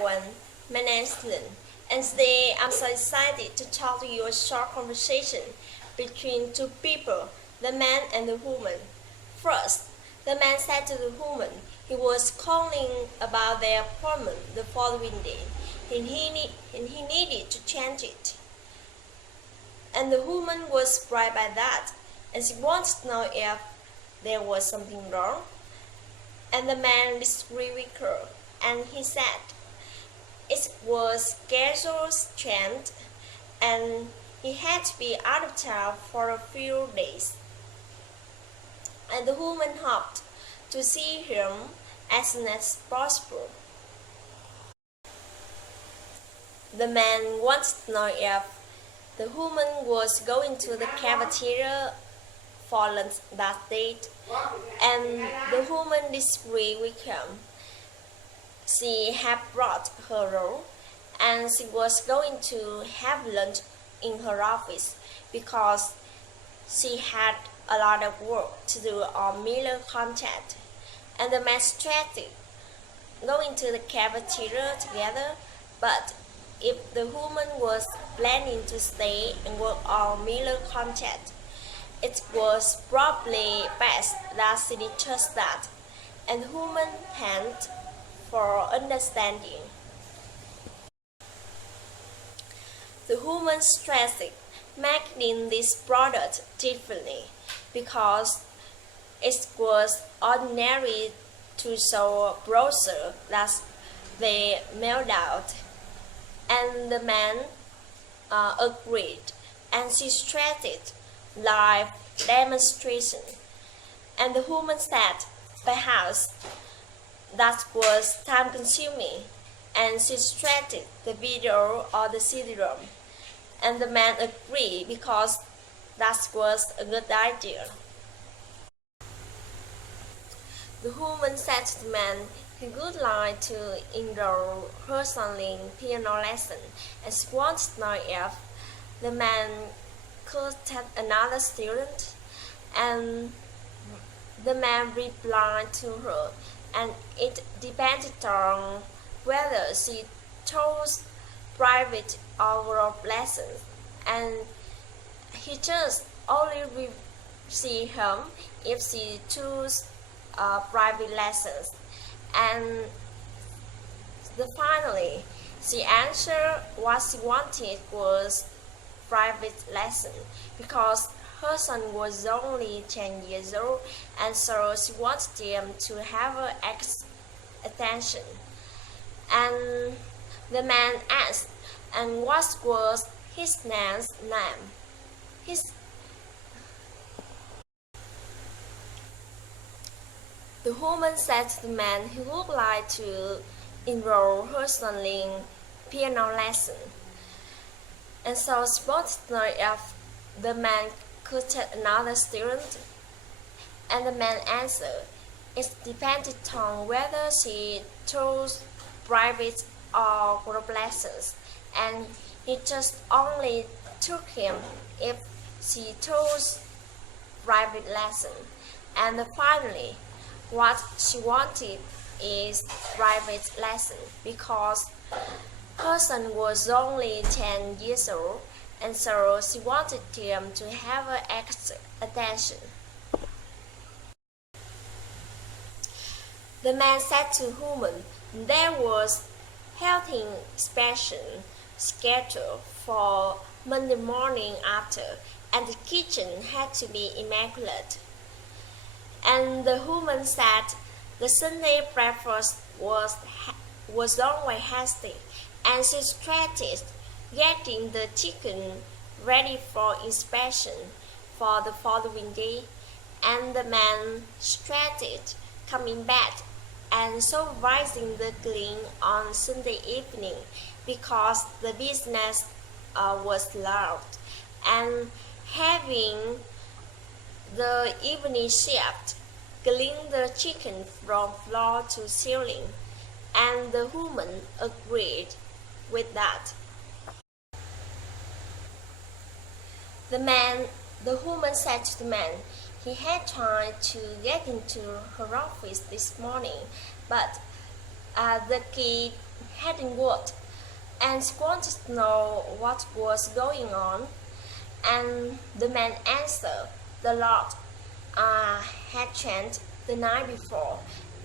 everyone, my name is Lynn, and today I'm so excited to talk to you a short conversation between two people, the man and the woman. First, the man said to the woman he was calling about their appointment the following day, and he needed to change it. And the woman was surprised by that, and she wanted to know if there was something wrong. And the man disagreed with her, and he said it was scheduled change, and he had to be out of town for a few days. And the woman hoped to see him as soon as possible. The man wanted to know if the woman was going to the cafeteria for lunch that date, and the woman disagreed with him. She had brought her roll, and she was going to have lunch in her office because she had a lot of work to do on Miller contract. And the man suggested going to the cafeteria together, but if the woman was planning to stay and work on Miller contract, it was probably best that she did just that, and the woman thanked for understanding. The woman stressed making this product differently because it was ordinary to show a brochure that they mailed out, and the man agreed, and she stressed live demonstration. And the woman said perhaps that was time consuming, and she stressed the video or the CD-ROM. And the man agreed because that was a good idea. The woman said to the man he would like to enroll her son in piano lesson, and she wanted to know if the man could take another student. And the man replied to her, and it depended on whether she chose private or group lessons, and he just only will see him if she chose private lessons. And finally she answered what she wanted was private lesson because her son was only 10 years old, and so she wanted him to have her attention. And the man asked, and what was his name? The woman said to the man he would like to enroll her son in piano lesson, and so she wanted to know if the man could take another student. And the man answered it depended on whether she chose private or group lessons, and he just only took him if she chose private lesson. And finally what she wanted is private lesson because her son was only 10 years old, and so she wanted him to have her extra attention. The man said to the woman there was healthy inspection scheduled for Monday morning after, and the kitchen had to be immaculate. And the woman said the Sunday breakfast was always hasty, and she stressed getting the chicken ready for inspection for the following day. And the man stressed coming back and supervising the cleaning on Sunday evening because the business was loud, and having the evening shift clean the chicken from floor to ceiling. And the woman agreed with that. The woman said to the man he had tried to get into her office this morning, but the key heading what, and she wanted to know what was going on. And the man answered, the Lord had changed the night before,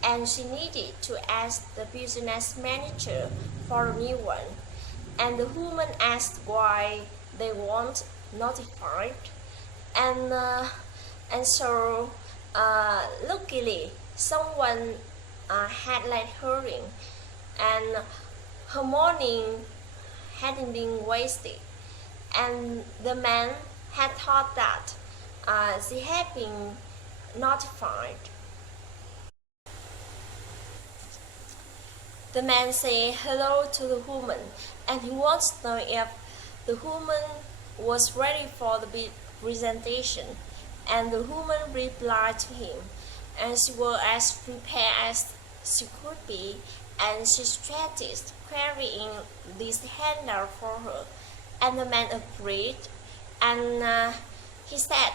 and she needed to ask the business manager for a new one. And the woman asked why they weren't notified. And so luckily someone had let her in, and her morning hadn't been wasted. And the man had thought that she had been notified. The man said hello to the woman, and he wants to know if the woman was ready for the presentation. And the woman replied to him, and she was as prepared as she could be, and she started carrying this handout for her. And the man agreed, and he said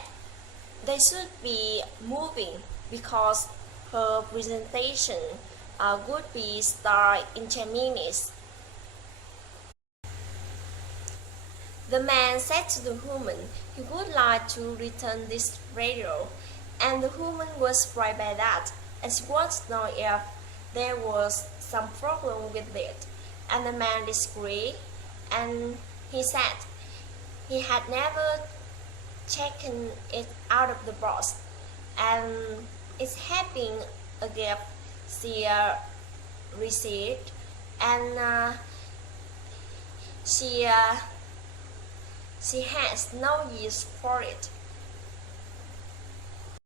they should be moving because her presentation would be start in 10 minutes. The man said to the woman he would like to return this radio, and the woman was right by that, and she wanted to know if there was some problem with it. And the man disagreed, and he said he had never taken it out of the box, and it had been a gift she received, and she has no use for it.